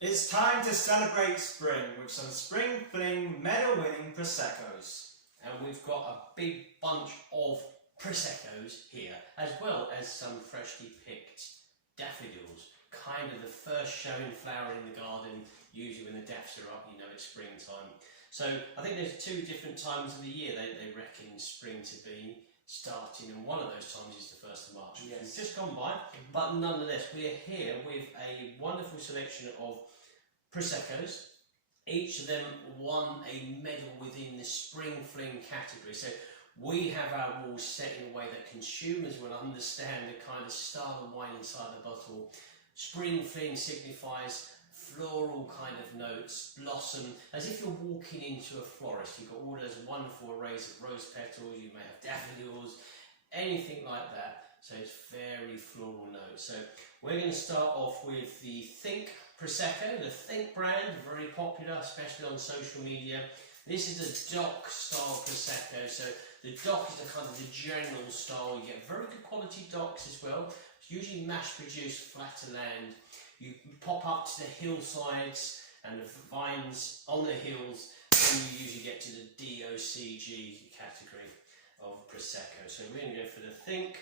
It's time to celebrate spring with some Spring Fling medal-winning Proseccos. And we've got a big bunch of Proseccos here, as well as some freshly picked daffodils. Kind of the first showing flower in the garden. Usually when the daffs are up, you know it's springtime. So I think there's two different times of the year they reckon spring to be starting, and one of those times is the 1st of March, which has just gone by. But nonetheless, we are here with a wonderful selection of Proseccos. Each of them won a medal within the Spring Fling category. So we have our rules set in a way that consumers will understand the kind of style of wine inside the bottle. Spring Fling signifies floral kind of notes, blossom, as if you're walking into a florist. You've got all those wonderful arrays of rose petals, you may have daffodils, anything like that. So it's very floral notes. So we're going to start off with the Think Prosecco, the Think brand, very popular, especially on social media. This is a DOC style Prosecco. So the DOC is the kind of the general style. You get very good quality DOCs as well. It's usually mass produced, flatter land. You pop up to the hillsides and the vines on the hills, and you usually get to the DOCG category of Prosecco. So we're going to go for the Think,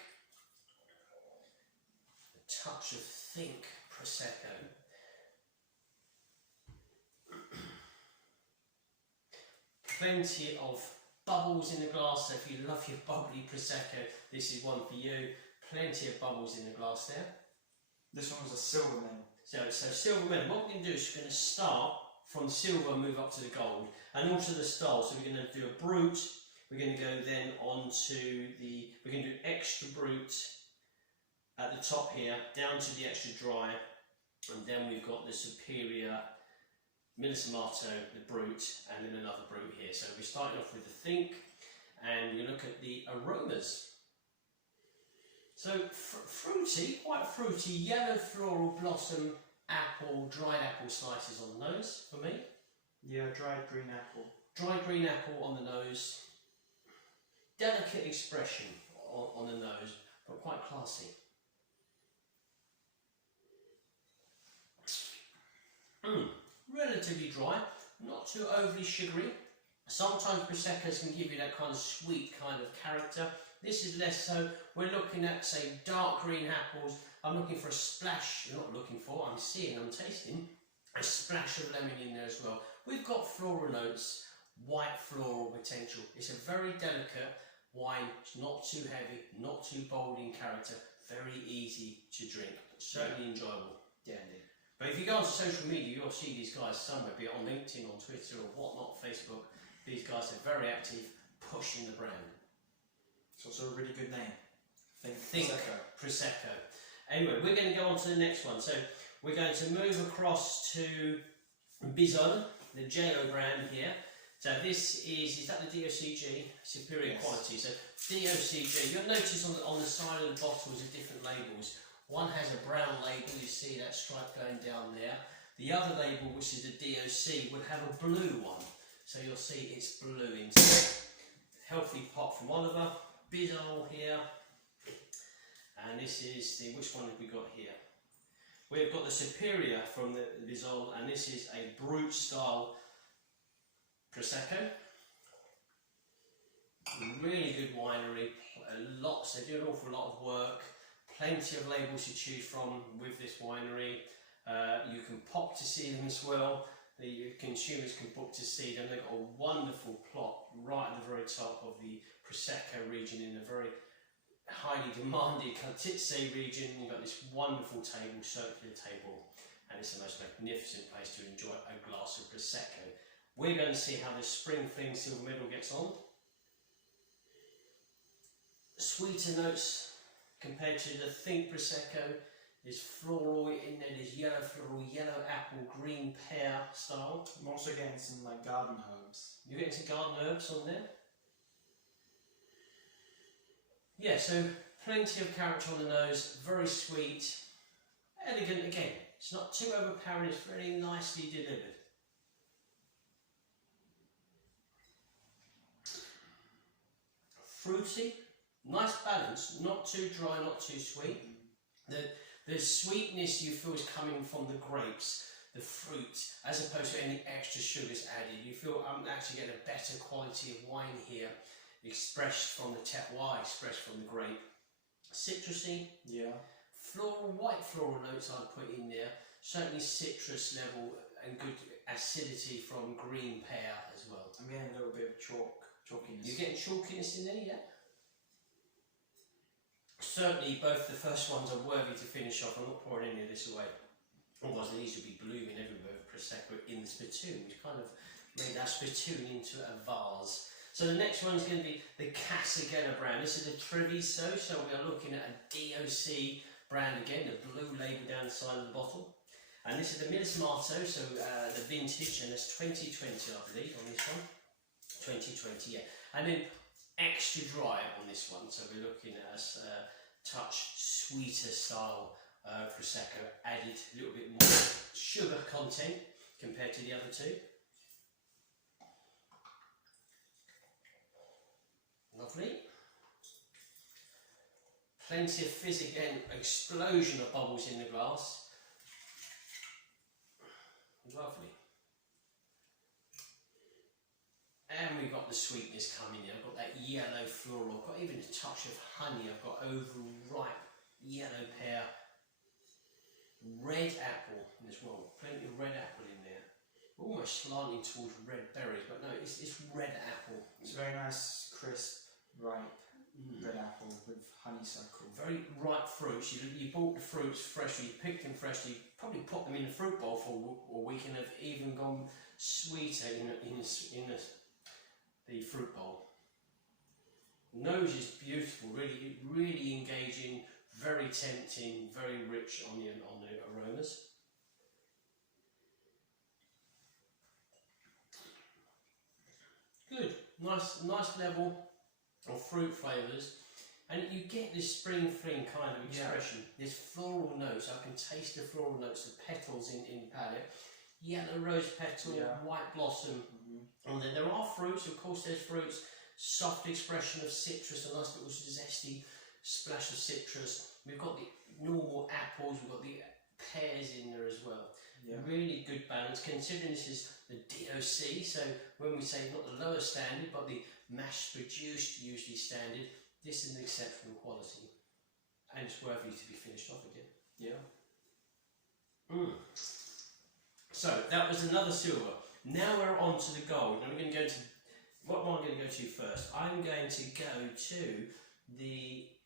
a touch of Think Prosecco. Plenty of bubbles in the glass, so if you love your bubbly Prosecco, this is one for you. Plenty of bubbles in the glass there. This one was a silver medal. So silver medal. What we're going to do is we're going to start from silver and move up to the gold, and also the style. So we're going to do a brut. We're going to go then on to the. We're going to do extra brut at the top here, down to the extra dry, and then we've got the superior Millisamato, the brut, and then another brut here. So we're starting off with the Think, and we look at the aromas. So fruity, quite fruity, yellow floral blossom, apple, dried apple slices on the nose for me. Yeah, dried green apple. Dried green apple on the nose. Delicate expression on the nose, but quite classy. Relatively dry, not too overly sugary. Sometimes Proseccos can give you that kind of sweet kind of character. This is less so. We're looking at, say, dark green apples. I'm looking for a splash, you're not looking for, I'm seeing, I'm tasting, a splash of lemon in there as well. We've got floral notes, white floral potential. It's a very delicate wine. It's not too heavy, not too bold in character, very easy to drink, but certainly enjoyable. Yeah, indeed. But if you go onto social media, you'll see these guys somewhere, be it on LinkedIn, on Twitter, or whatnot, Facebook. These guys are very active, pushing the brand. It's also a really good name. Think Prosecco. Anyway, we're going to go on to the next one. So we're going to move across to Bizon, the JO brand here. So this is that the DOCG? Superior quality. So DOCG, you'll notice on the side of the bottles are different labels. One has a brown label, you see that stripe going down there. The other label, which is the DOC, would have a blue one. So you'll see it's blue inside. Healthy pot from Oliver. Bizol here, and this is the, which one have we got here? We've got the Superior from the Bizol, and this is a brut style Prosecco. Really good winery, lots, they do an awful lot of work, plenty of labels to choose from with this winery. You can pop to see them as well. The consumers can book to see them. They've got a wonderful plot right at the very top of the Prosecco region, in a very highly demanded Caltizze region. You've got this wonderful table, circular table, and it's the most magnificent place to enjoy a glass of Prosecco. We're going to see how this Spring Fling silver medal gets on. Sweeter notes compared to the Think Prosecco. There's floral in there, there's yellow floral, yellow apple, green pear style. I'm also getting some like garden herbs. You're getting some garden herbs on there? Yeah, so plenty of character on the nose, very sweet, elegant again. It's not too overpowering, it's very nicely delivered. Fruity, nice balance, not too dry, not too sweet. The sweetness you feel is coming from the grapes. the fruit, as opposed to any extra sugars added. You feel I'm actually getting a better quality of wine here, expressed from the terroir, expressed from the grape. Citrusy, Yeah. floral, white floral notes I'd put in there. Certainly citrus level and good acidity from green pear as well. I'm getting a little bit of chalkiness. You're getting chalkiness in there, yeah? Certainly both the first ones are worthy to finish off. I'm not pouring any of this away. Otherwise these would be blooming everywhere with Prosecco in the spittoon, which kind of made that spittoon into a vase. So the next one's going to be the Casagella brand. This is a Treviso, so we are looking at a DOC brand again, the blue label down the side of the bottle. And this is the Milismato, so the vintage, and it's 2020 I believe on this one. 2020, yeah. And then extra dry on this one, so we're looking at a touch sweeter style Prosecco, added a little bit more sugar content compared to the other two. Lovely. Plenty of fizz again, explosion of bubbles in the glass. Lovely. And we've got the sweetness coming in. I've got that yellow floral, I've got even a touch of honey, I've got overripe yellow pear, red apple as well, plenty of red apple in there. Almost slanting towards red berries, but no, it's red apple. It's very nice, crisp, ripe red apple with honeysuckle. Very ripe fruits. You bought the fruits freshly, you picked them freshly, probably put them in the fruit bowl for a week and have even gone sweeter in the fruit bowl. Nose is beautiful, really engaging, very tempting, very rich on the aromas. Good, nice level of fruit flavours, and you get this spring fling kind of expression. Yeah. There's floral notes, I can taste the floral notes, the petals in the palate. Yellow rose petal, white blossom. And then there are fruits, of course there's fruits, soft expression of citrus, a nice little zesty splash of citrus. We've got the normal apples, we've got the pears in there as well. Yeah. Really good balance, considering this is the DOC, so when we say not the lower standard, but the mass produced usually standard, this is an exceptional quality. And it's worthy to be finished off again. Yeah. So that was another silver. Now we're on to the gold. Now we're going to go to, what am I going to go to first? I'm going to go to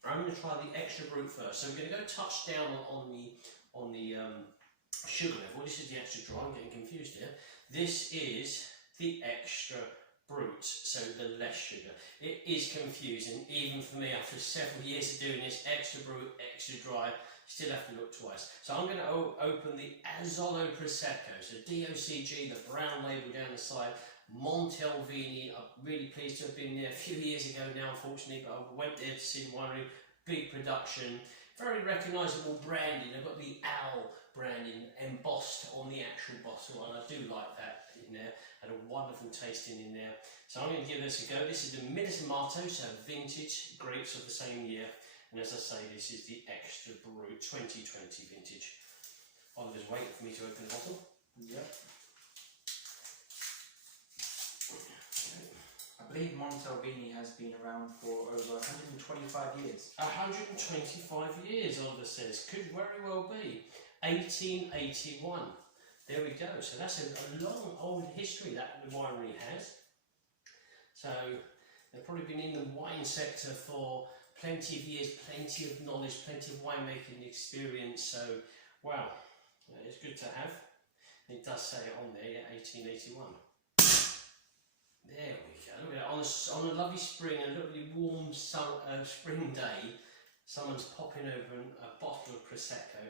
I'm going to try the extra brut first. So we're going to go touch down on the sugar level. This is the extra dry, I'm getting confused here. This is the extra brut, so the less sugar. It is confusing, even for me after several years of doing this, extra brut, extra dry, still have to look twice. So I'm going to open the Azzolo Prosecco, so DOCG, the brown label down the side, Montalvini. I'm really pleased to have been there a few years ago now, unfortunately, but I went there to see the winery, big production, very recognisable branding. They've got the owl branding embossed on the actual bottle, and I do like that in there. Had a wonderful tasting in there. So I'm going to give this a go. This is the Milismato, so vintage grapes of the same year. And as I say, this is the Extra Brut 2020 vintage. Oliver's waiting for me to open the bottle. Yep. I believe Montalvini has been around for over 125 years. 125 years, Oliver says. Could very well be. 1881. There we go. So that's a long old history that the winery has. So they've probably been in the wine sector for plenty of years, plenty of knowledge, plenty of winemaking experience. So, wow, it's good to have. It does say it on there, yeah, 1881. There we go. Look at that. On a lovely spring, a lovely warm spring day, someone's popping open a bottle of Prosecco,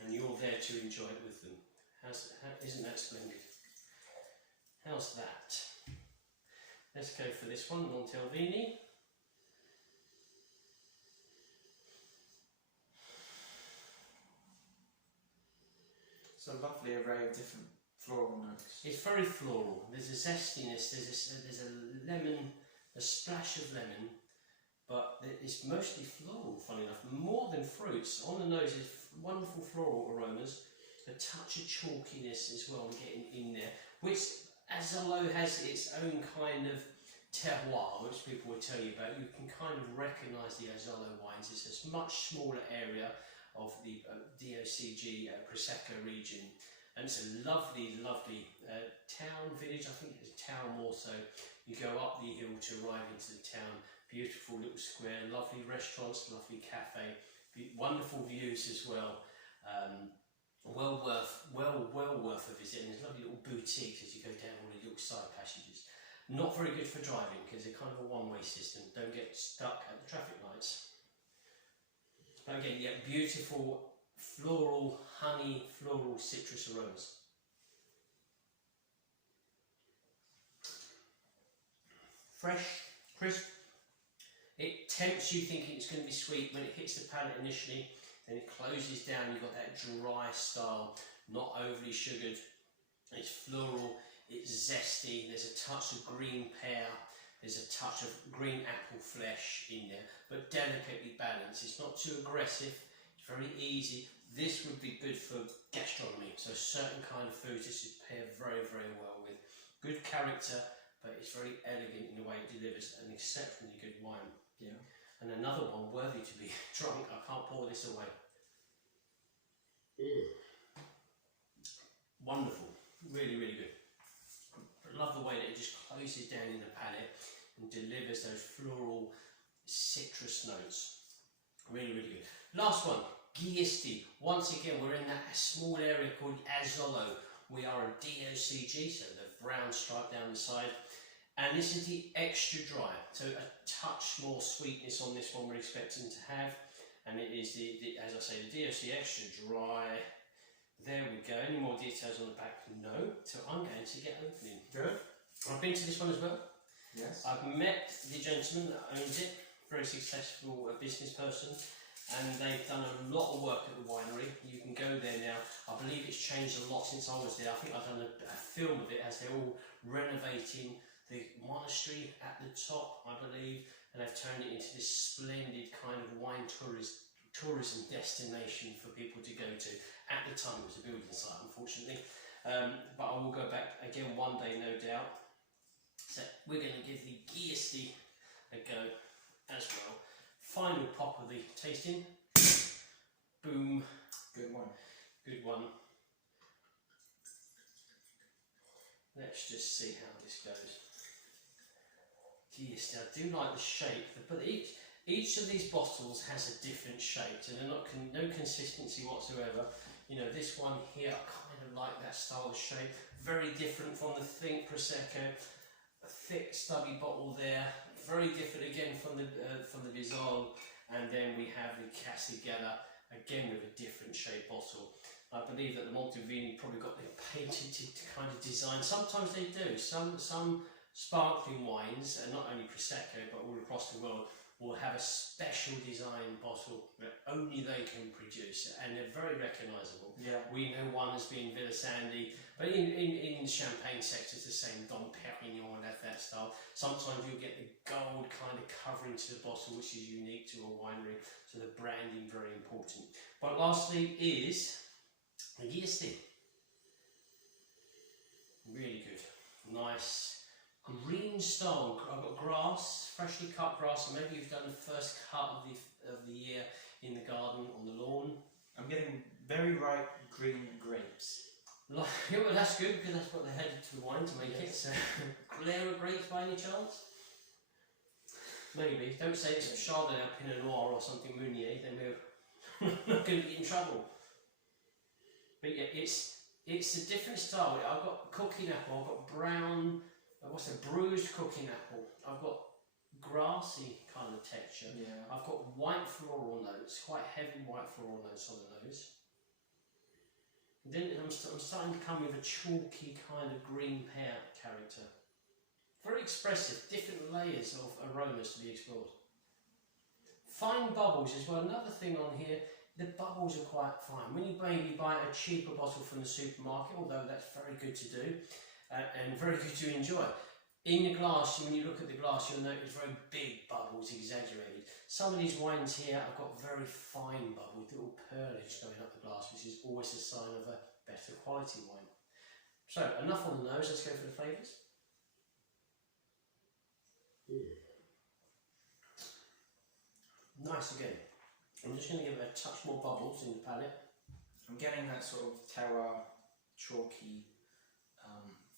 and you're there to enjoy it with them. Isn't that splendid? How's that? Let's go for this one, Montalvini. It's a lovely array of different floral notes. It's very floral. There's a zestiness, there's a lemon, a splash of lemon, but it's mostly floral, funny enough, more than fruits. On the nose is wonderful floral aromas, a touch of chalkiness as well, getting in there, which Azzolo has its own kind of terroir, which people will tell you about. You can kind of recognise the Azzolo wines. It's a much smaller area of the DOCG Prosecco region, and it's a lovely, lovely town, village. I think it's a town more so. You go up the hill to arrive into the town. Beautiful little square, lovely restaurants, lovely cafe, wonderful views as well. Well worth a visit, and there's lovely little boutiques as you go down all the little side passages. Not very good for driving because they're kind of a one-way system. Don't get stuck at the traffic lights. But again, yeah, beautiful floral, honey, floral citrus aromas. Fresh, crisp. It tempts you thinking it's going to be sweet when it hits the palate initially. Then it closes down, you've got that dry style, not overly sugared. It's floral, it's zesty, there's a touch of green pear, there's a touch of green apple flesh in there, but delicately balanced. It's not too aggressive, it's very easy. This would be good for gastronomy, so certain kind of foods this would pair very, very well with. Good character, but it's very elegant in the way it delivers an exceptionally good wine. Yeah. And another one worthy to be drunk. I can't pour this away. Wonderful, really, really good. I love the way that it just closes down in the palate and delivers those floral citrus notes. Really, really good. Last one, Giusti. Once again, we're in that small area called Azzolo. We are a DOCG, so the brown stripe down the side. And this is the extra dry, so a touch more sweetness on this one we're expecting to have. And it is as I say, the DOC extra dry. There we go. Any more details on the back? No. So I'm going to get opening. Good. I've been to this one as well. Yes. I've met the gentleman that owns it, very successful business person, and they've done a lot of work at the winery. You can go there now. I believe it's changed a lot since I was there. I think I've done a film of it as they're all renovating the monastery at the top, I believe, and they've turned it into this splendid kind of wine tourism destination for people to go to. At the time it was a building site, unfortunately, but I will go back again one day, no doubt. So we're going to give the Giusti a go as well. Final pop of the tasting. Boom. Good one. Good one. Let's just see how this goes. Giusti, I do like the shape, but each of these bottles has a different shape, so they're not no consistency whatsoever. You know, this one here, I kind of like that style of shape. Very different from the Think Prosecco, a thick stubby bottle there. Very different again from the Bisol, and then we have the Casigella again with a different shape bottle. I believe that the Montevini probably got their patented kind of design. Sometimes they do. Some sparkling wines, and not only Prosecco but all across the world, will have a special design bottle that only they can produce, and they're very recognisable. Yeah. We know one as being Villa Sandy, but in the champagne sector it's the same. Dom Perignon and that style. Sometimes you'll get the gold kind of covering to the bottle, which is unique to a winery, so the branding very important. But lastly is the Giusti. Really good, nice. Green stone. I've got grass, freshly cut grass, and maybe you've done the first cut of the year in the garden on the lawn. I'm getting very ripe green grapes. Yeah, well, that's good because that's what they headed to the wine to make it. So, Glera grapes by any chance? Maybe. Don't say it's Chardonnay, Pinot Noir, or something Meunier. Then we're not going to get in trouble. But yeah, it's a different style. I've got cooking apple. I've got brown. What's a bruised cooking apple? I've got grassy kind of texture. Yeah. I've got white floral notes, quite heavy white floral notes on the nose. And then I'm starting to come with a chalky kind of green pear character. Very expressive, different layers of aromas to be explored. Fine bubbles as well. Another thing on here, the bubbles are quite fine. When you maybe buy a cheaper bottle from the supermarket, although that's very good to do, and very good to enjoy. In the glass, when you look at the glass, you'll notice very big bubbles, exaggerated. Some of these wines here have got very fine bubbles, little pearlage going up the glass, which is always a sign of a better quality wine. So, enough on the nose, let's go for the flavours. Nice again. I'm just going to give it a touch more bubbles in the palate. I'm getting that sort of terroir, chalky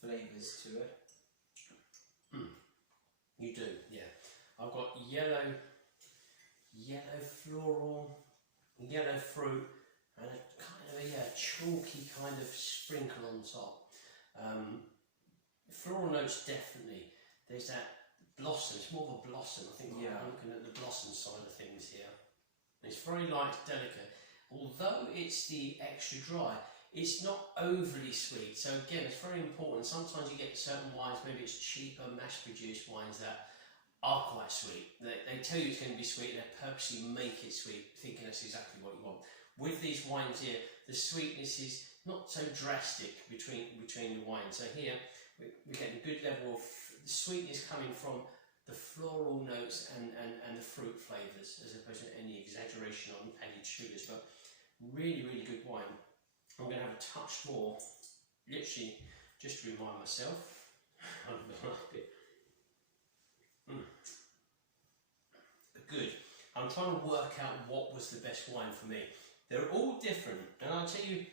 flavours to it. You do, yeah. I've got yellow floral, yellow fruit, and a kind of a chalky kind of sprinkle on top. Floral notes definitely. There's that blossom. It's more of a blossom. I think I'm looking at the blossom side of things here. It's very light, delicate. Although it's the extra dry, it's not overly sweet. So again, it's very important. Sometimes you get certain wines, maybe it's cheaper, mass-produced wines that are quite sweet. They tell you it's going to be sweet and they purposely make it sweet, thinking that's exactly what you want. With these wines here, the sweetness is not so drastic between the wines. So here, we're getting a good level of the sweetness coming from the floral notes and the fruit flavours, as opposed to any exaggeration on added sugars. But really, really good wine. I'm going to have a touch more, literally, just to remind myself. Good. I'm trying to work out what was the best wine for me. They're all different, and I'll tell you,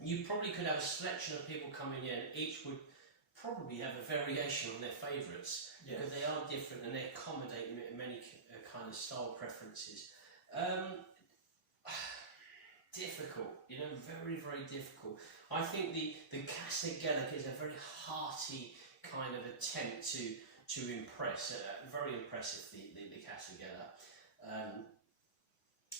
you probably could have a selection of people coming in, each would probably have a variation on their favourites, because they are different and they accommodate many kind of style preferences. Difficult, you know, very, very difficult. I think the Prosecco is a very hearty kind of attempt to impress. Very impressive, the Prosecco.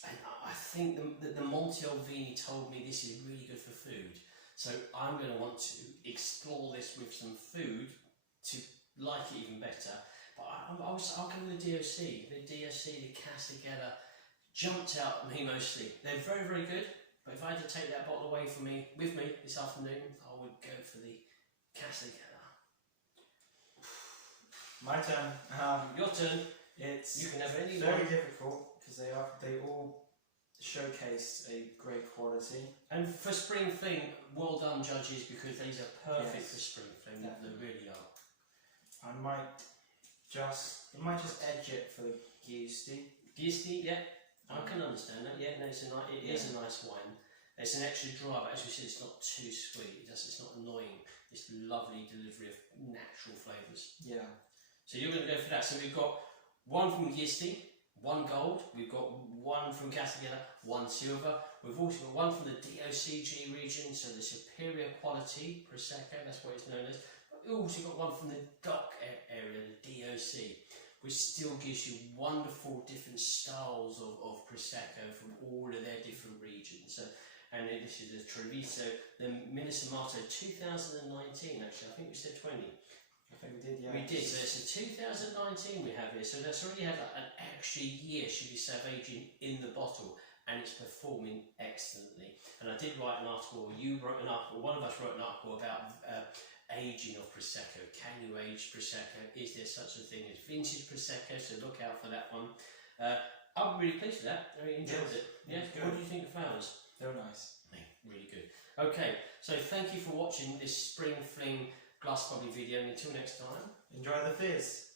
And I think the Montalvini told me this is really good for food. So I'm going to want to explore this with some food to like it even better. But I'll go with the DOC. The DOC, the Prosecco, jumped out at me mostly. They're very, very good, but if I had to take that bottle away from me, with me this afternoon, I would go for the Prosecco. My turn. Your turn. You can have any very one. difficult because they all showcase a great quality. And for Spring Fling, well done judges, because these are perfect for Spring Fling. Definitely. They really are. I might just edge it for the Giusti. Giusti, yeah. I can understand that. Yeah, no, it is a nice wine. It's an extra dry, but as we said, it's not too sweet. It's not annoying. It's lovely delivery of natural flavours. Yeah. So you're going to go for that. So we've got one from Giusti, one gold. We've got one from Prosecco, one silver. We've also got one from the DOCG region, so the superior quality Prosecco. That's what it's known as. But we've also got one from the DOC area, the DOC, which still gives you wonderful different styles of Prosecco from all of their different regions. So, and this is the Treviso, the Minnesota 2019 actually, I think we said 20. I think we did, yeah. We did, so it's a 2019 we have here, so that's already had an extra year, should we say, of aging in the bottle, and it's performing excellently. And I did write an article, or you wrote an article, one of us wrote an article about aging of Prosecco. Can you age Prosecco? Is there such a thing as vintage Prosecco? So look out for that one. I'm really pleased with that. I really enjoyed it. Yeah. What do you think of flowers? They were nice. Really good. Okay, so thank you for watching this Spring Fling Glass of Bubbly video, and until next time, enjoy the fizz.